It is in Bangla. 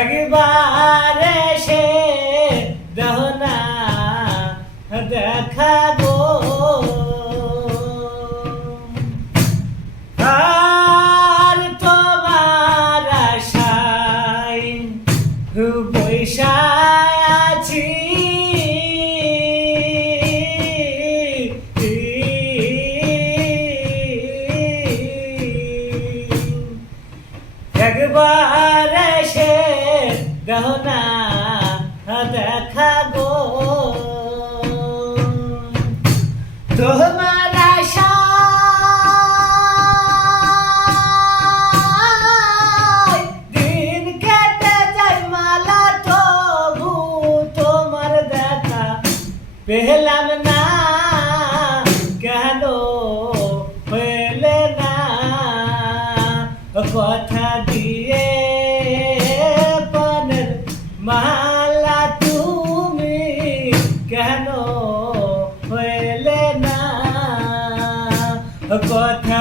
একবার এসে দাও না দেখা গো, আর তোমার আশায় বৈশা আছি। একবার এসে দাও না দেখা গো, তোমার আশায় দিন কেটে যায় মালা, তবু তোমার দেখা পেলাম না, কেন পেলে না? কথা দিয়ে পনের মালা তুমি কেন পেলে না? কথা